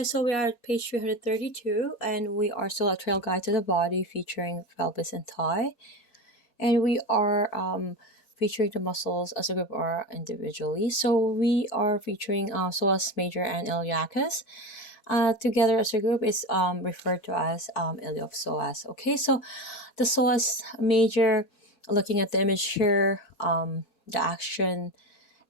guys, so we are at page 332 and we are still a trail guide to the body featuring pelvis and thigh. And we are featuring the muscles as a group or individually. So we are featuring psoas major and iliacus. Together as a group is referred to as iliopsoas. Okay, so the psoas major, looking at the image here, the action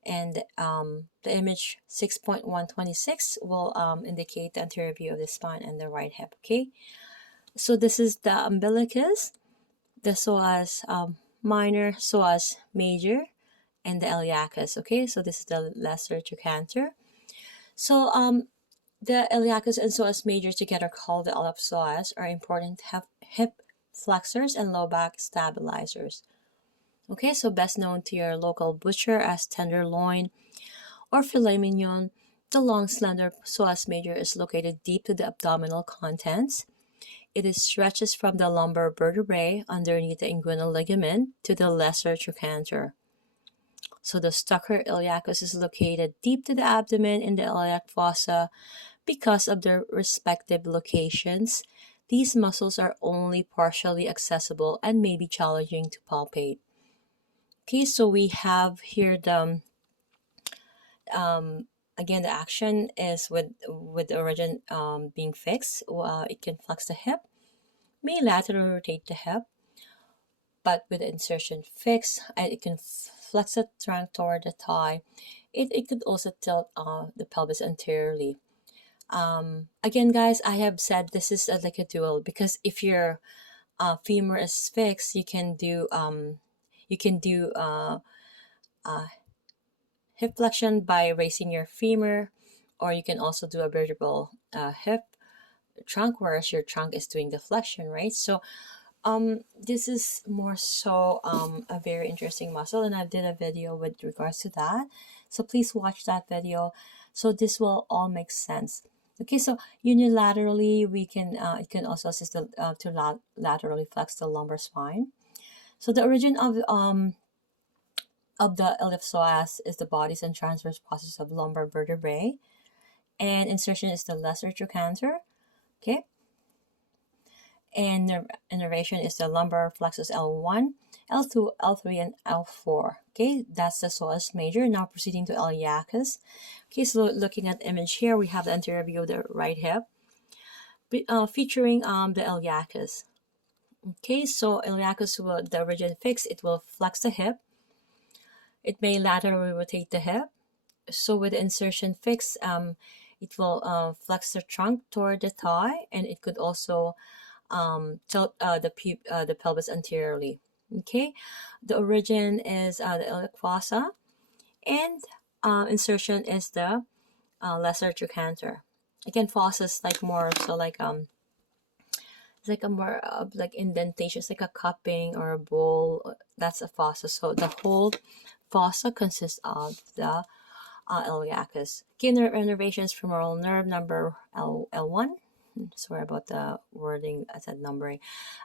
and the image 6.126 will indicate the anterior view of the spine and the right hip. Okay, so this is the umbilicus, the psoas minor, psoas major, and the iliacus. Okay, so this is the lesser trochanter. So the iliacus and psoas major, together called the iliopsoas, are important hip flexors and low back stabilizers. Okay, so best known to your local butcher as tenderloin or filet mignon, the long slender psoas major is located deep to the abdominal contents. It stretches from the lumbar vertebrae underneath the inguinal ligament to the lesser trochanter. So the Stucker iliacus is located deep to the abdomen in the iliac fossa. Because of their respective locations, these muscles are only partially accessible and may be challenging to palpate. Okay, so we have here the again, the action is with the origin being fixed. It can flex the hip, may laterally rotate the hip, but with the insertion fixed, and it can flex the trunk toward the thigh. It could also tilt the pelvis anteriorly. Again, guys, I have said this is like a dual, because if your femur is fixed, you can do hip flexion by raising your femur, or you can also do a vertebral hip trunk, whereas your trunk is doing the flexion, right? So this is more so a very interesting muscle, and I did a video with regards to that, so please watch that video so this will all make sense. Okay, so unilaterally we can it can also assist to laterally flex the lumbar spine. So the origin of the iliopsoas is the bodies and transverse process of lumbar vertebrae, and insertion is the lesser trochanter. Okay, and innervation is the lumbar flexus L1, L2, L3, and L4. Okay, that's the psoas major. Now proceeding to iliacus. Okay, so looking at the image here, we have the anterior view of the right hip, featuring the iliacus. Okay, so iliacus will, the origin fixed, it will flex the hip. It may laterally rotate the hip. So with the insertion fixed, it will flex the trunk toward the thigh, and it could also tilt the pelvis anteriorly. Okay, the origin is the iliac fossa, and insertion is the lesser trochanter. Again, fossa is like more so like it's like a more like indentation. It's like a cupping or a bowl. That's a fossa. So the whole fossa consists of the iliacus. Okay, innervations femoral nerve number L1. Sorry about the wording, I said numbering.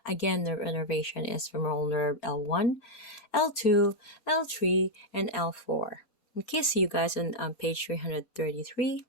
Again, the innervation is femoral nerve L1, L2, L3, and L4. Okay, see you guys on page 333.